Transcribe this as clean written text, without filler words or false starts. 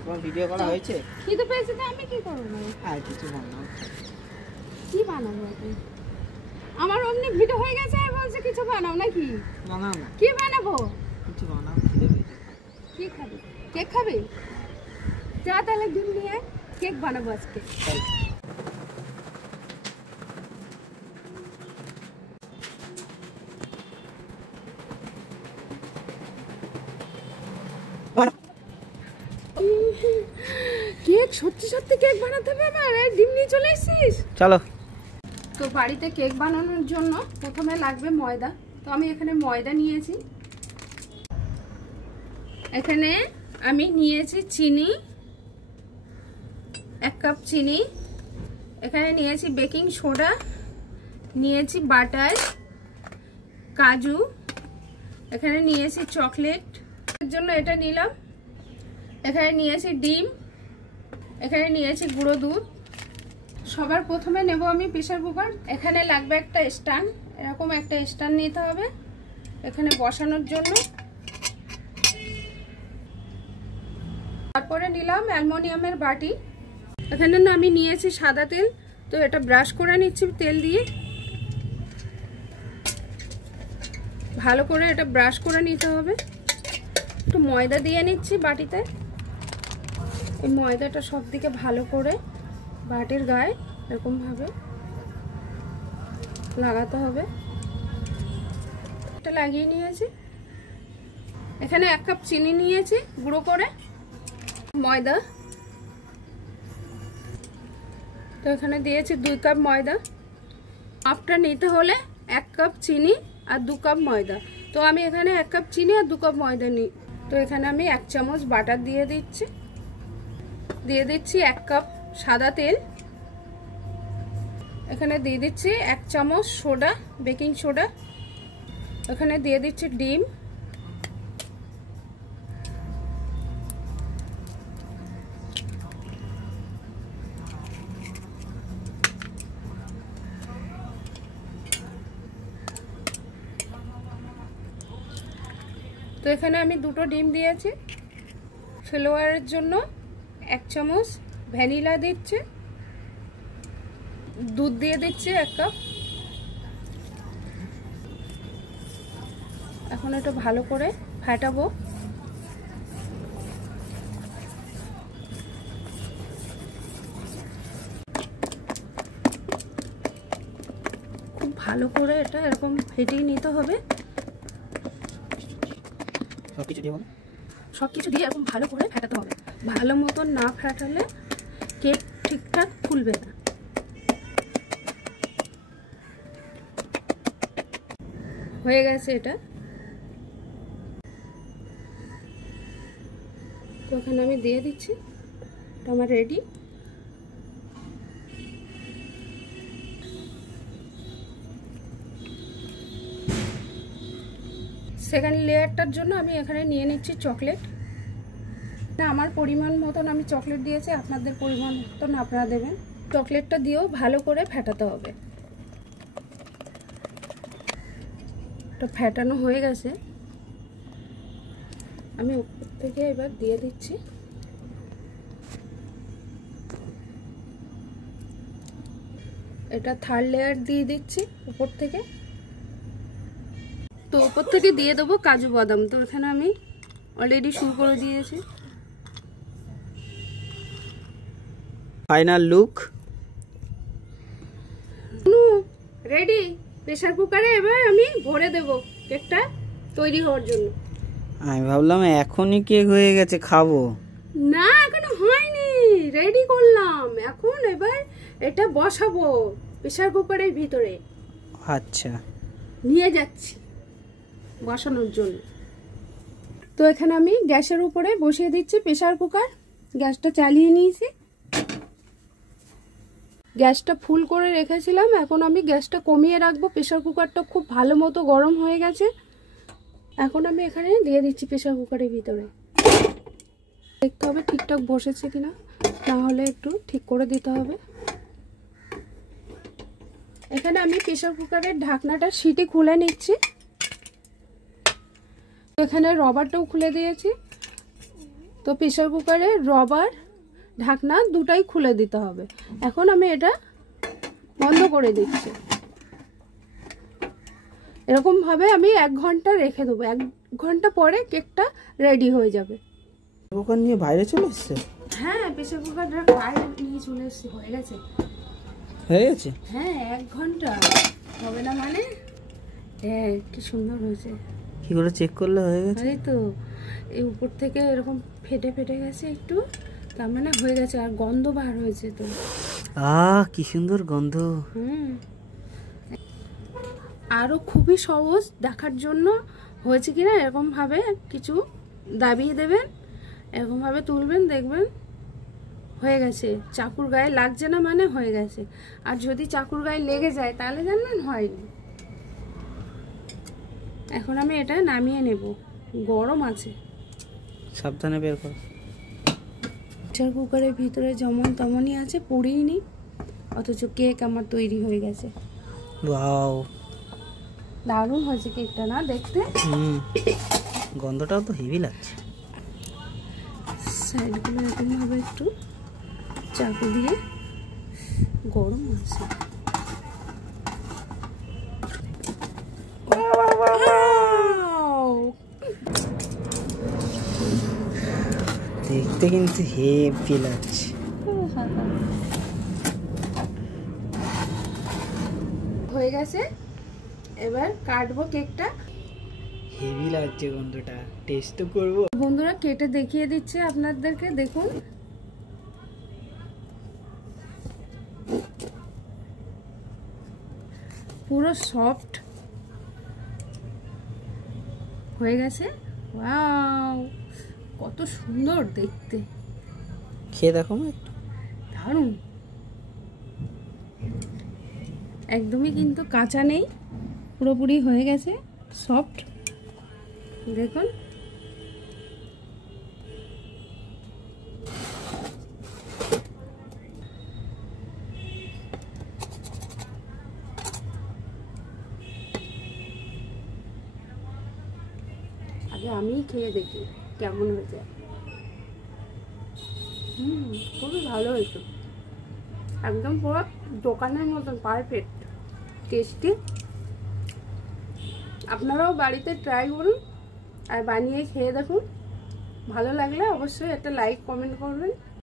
তোমার ভিডিও করা হয়েছে? খিদে পেয়েছে তো আমি কি করব? আর কিছু বানাও। কি বানাবো এখন? আমার অমনি ভিডিও হয়ে গেছে আর বলছে কিছু বানাও নাকি? বানাও না। কি বানাবো? কিছু বানাও, খিদে পেয়েছে। কি খাবে? কেক খাবে? যা তাহলে ডিম নিয়ে কেক বানাবো আজকে। কেক সত্যি সত্যি কেক বানাতে হবে আমার। এই ডিম নিয়ে চলে এসেছিস? চলো। তো বাড়িতে কেক বানানোর জন্য প্রথমে লাগবে ময়দা। তো আমি এখানে ময়দা নিয়েছি। এখানে আমি নিয়েছি চিনি, 1 কাপ চিনি। এখানে নিয়েছি বেকিং সোডা, নিয়েছি বাটার, কাজু, এখানে নিয়েছি চকলেট এর জন্য এটা নিলাম, এখানে নিয়েছি ডিম, এখানে নিয়েছি গুঁড়ো দুধ। সবার প্রথমে নেব আমি প্রেসার কুকার। এখানে লাগবে একটা স্ট্যান্ড, এরকম একটা স্ট্যান্ড নিতে হবে এখানে বসানোর জন্য। তারপরে নিলাম অ্যালুমিনিয়ামের বাটি। এখানে না আমি নিয়েছি সাদা তেল, তো এটা ব্রাশ করে নিচ্ছি তেল দিয়ে। ভালো করে এটা ব্রাশ করে নিতে হবে। একটু ময়দা দিয়ে নিচ্ছি বাটিতে। এই ময়দাটা সব দিকে ভালো করে বাটির গায়ে এরকমভাবে লাগাতে হবে। এটা লাগিয়ে নিয়েছি। এখানে 1 কাপ চিনি নিয়েছি গুঁড়ো করে, ময়দা। তো এখানে দিয়েছি 2 কাপ ময়দা। মাপটা নিতে হলে 1 কাপ চিনি আর 2 কাপ ময়দা। তো আমি এখানে 1 কাপ চিনি আর 2 কাপ ময়দা নিই। তো এখানে আমি 1 চামচ বাটার দিয়ে দিচ্ছি। 1 কাপ সাদা তেল। এখানে দিয়ে দিচ্ছি 1 চামচ সোডা, বেকিং সোডা। এখানে দিয়ে দিচ্ছি ডিম। তো এখানে আমি 2টো ডিম দিয়েছি। ফ্লেভারের জন্য 1 চামচ ভ্যানিলা দিচ্ছি। দুধ দিয়ে দিচ্ছি 1 কাপ। এখন এটা ভালো করে ফাটাবো। খুব ভালো করে এটা এরকম ফেটিয়ে নিতে হবে। সবকিছু দিয়ে এরকম ভালো করে ফাটাতে হবে। ভালো মতন না ফাটালে কেক ঠিকঠাক ফুলবে না। হয়ে গেছে এটা। তো এখানে আমি দিয়ে দিচ্ছি। তো আমার রেডি। সেকেন্ড লেয়ারটার জন্য আমি এখানে নিয়ে নিচ্ছি চকলেট। আমার পরিমাণ মতন আমি চকলেট দিয়েছি, আপনাদের পরিমাণ মতন আপনারা দেবেন। চকলেটটা দিয়েও ভালো করে ফেটাতে হবে। এটা ফেটানো হয়ে গেছে। আমি উপর থেকে এবার দিয়ে দিচ্ছি। এটা থার্ড লেয়ার দিয়ে দিচ্ছি উপর থেকে। তো উপর থেকে দিয়ে দেবো কাজু বাদাম। তো এখানে আমি অলরেডি শুরু করে দিয়েছি। Final look ready. প্রেসার কুকারে এবার আমি ভরে দেব কেকটা তৈরি হওয়ার জন্য। আমি ভাবলাম এখনই কেক হয়ে গেছে খাবো। না, এখনো হয়নি। রেডি করলাম, এখন এবার এটা বসাবো প্রেসার কুকারের ভিতরে। আচ্ছা, নিয়ে যাচ্ছি বসানোর জন্য। তো এখানে আমি গ্যাসের উপরে বসিয়ে দিচ্ছি প্রেসার কুকার। গ্যাসটা চালিয়ে নিয়েছি। গ্যাসটা ফুল করে রেখেছিলাম, এখন আমি গ্যাসটা কমিয়ে রাখবো। প্রেসার কুকারটা খুব ভালো মতো গরম হয়ে গেছে। এখন আমি এখানে দিয়ে দিচ্ছি প্রেসার কুকারের ভিতরে। দেখতে হবে ঠিকঠাক বসেছে কিনা, না হলে একটু ঠিক করে দিতে হবে। এখানে আমি প্রেসার কুকারের ঢাকনাটা সিটি খুলে নিচ্ছি। এখানে রবারটাও খুলে দিয়েছি। তো প্রেসার কুকারে রবার ঢাকনা দুটাই খুলে দিতে হবে। এখন আমি এটা বন্ধ করে দিচ্ছি। এরকম ভাবে আমি 1 ঘন্টা রেখে দেবো। 1 ঘন্টা পরে কেকটা রেডি হয়ে যাবে। কুকার নিয়ে বাইরে চলে এসছে? হ্যাঁ, প্রেসার কুকারটা বাইরে নিয়ে চলে এসছে। হয়ে গেছে? হয়ে গেছে? হ্যাঁ, 1 ঘন্টা হবে না মানে? হ্যাঁ, কি সুন্দর হয়েছে। কি করে চেক করলে হয়ে গেছে? এই তো এই উপর থেকে এরকম ফেটে ফেটে গেছে একটু, তার মানে হয়ে গেছে। আর গন্ধ বার হয়েছে তো। কি সুন্দর গন্ধ। আরো খুবই সহজ দেখার জন্য হয়েছে কিনা এরকম ভাবে কিছু দাবিয়ে দেবেন, এরকম ভাবে তুলবেন, দেখবেন হয়ে গেছে। চাকুর গায়ে লাগছে না মানে হয়ে গেছে। আর যদি চাকুর গায়ে লেগে যায় তাহলে জানবেন হয়নি। এখন আমি এটা নামিয়ে নেব, গরম আছে। সাবধানে বের কর। প্রেসার কুকারের ভিতরে যেমন তেমনই আছে, পুড়িনি, অথচ কেক আমার তৈরি হয়ে গেছে। ওয়াও, দারুণ হয়েছে কেকটা না দেখতে? গন্ধটাও তো হেভি লাগছে। সাইডগুলো এরকম ভাবে একটু চাকু দিয়ে, গরম আছে। দেখতে কিন্তু হেভি লাগছে। হয়ে গেছে, এবার কাটবো কেকটা। হেভি লাগছে গন্ধটা, টেস্ট তো করবো। বন্ধুরা কেটে দেখিয়ে দিচ্ছে আপনাদেরকে, দেখুন। পুরো সফট হয়ে গেছে। ওয়াও, কত সুন্দর দেখতে। খেয়ে দেখো না একটু। দারুণ, একদমই কিন্তু কাঁচা নেই, পুরোপুরি হয়ে গেছে, সফট। দেখুন, আগে আমি খেয়ে দেখি কেমন হয়েছে। খুবই ভালো হয়েছে, একদম পুরো দোকানের মতন পারফেক্ট, টেস্টি। আপনারাও বাড়িতে ট্রাই করুন আর বানিয়ে খেয়ে দেখুন। ভালো লাগলে অবশ্যই একটা লাইক কমেন্ট করবেন।